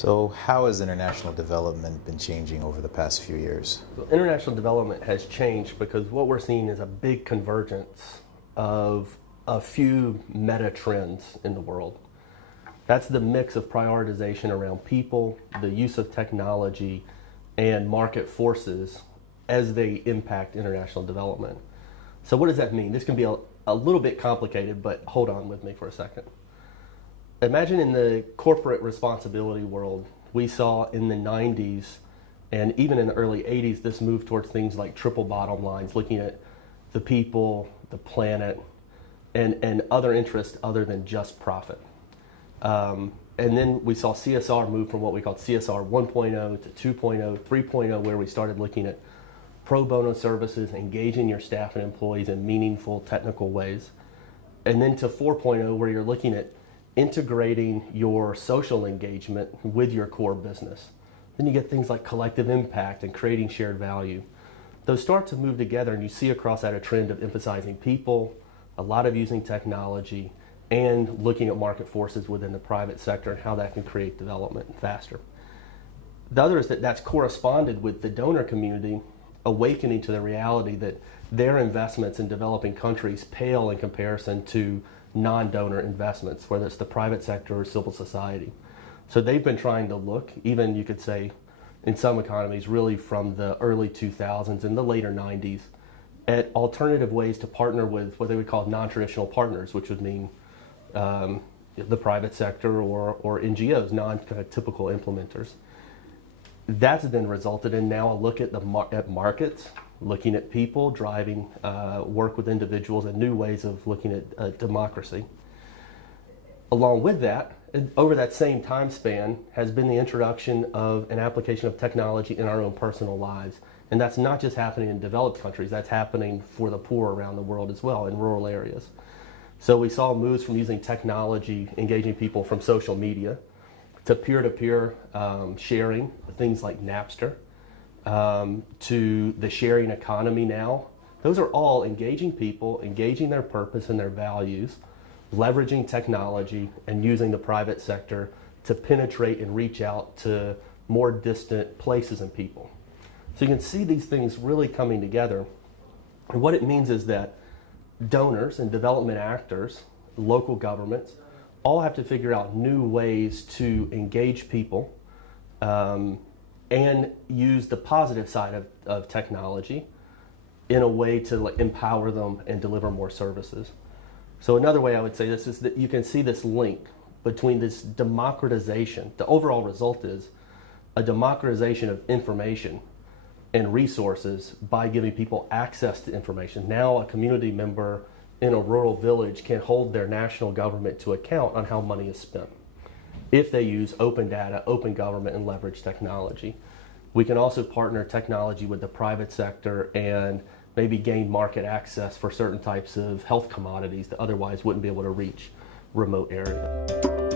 So, how has international development been changing over the past few years? So international development has changed because what we're seeing is a big convergence of a few meta trends in the world. That's the mix of prioritization around people, the use of technology, and market forces as they impact international development. So what does that mean? This can be a little bit complicated, but hold on with me for a second. Imagine in the corporate responsibility world, we saw in the 90s and even in the early 80s, this moved towards things like triple bottom lines, looking at the people, the planet, and other interests other than just profit. And then we saw CSR move from what we called CSR 1.0 to 2.0, 3.0, where we started looking at pro bono services, engaging your staff and employees in meaningful technical ways. And then to 4.0, where you're looking at integrating your social engagement with your core business. Then you get things like collective impact and creating shared value. Those start to move together, and you see across that a trend of emphasizing people, a lot of using technology, and looking at market forces within the private sector and how that can create development faster. The other is that that's corresponded with the donor community awakening to the reality that their investments in developing countries pale in comparison to non-donor investments, whether it's the private sector or civil society. So they've been trying to look, even you could say in some economies, really from the early 2000s and the later 90s, at alternative ways to partner with what they would call non-traditional partners, which would mean the private sector or NGOs, non-typical implementers. That's then resulted in now a look at at markets, looking at people, driving work with individuals, and new ways of looking at democracy. Along with that, over that same time span, has been the introduction of an application of technology in our own personal lives. And that's not just happening in developed countries, that's happening for the poor around the world as well, in rural areas. So we saw moves from using technology, engaging people from social media, to peer-to-peer sharing, things like Napster, to the sharing economy now. Those are all engaging people, engaging their purpose and their values, leveraging technology, and using the private sector to penetrate and reach out to more distant places and people. So you can see these things really coming together. And what it means is that donors and development actors, local governments, all have to figure out new ways to engage people and use the positive side of technology in a way to empower them and deliver more services. So another way I would say this is that you can see this link between this democratization. The overall result is a democratization of information and resources by giving people access to information. Now a community member in a rural village can hold their national government to account on how money is spent if they use open data, open government, and leverage technology. We can also partner technology with the private sector and maybe gain market access for certain types of health commodities that otherwise wouldn't be able to reach remote areas.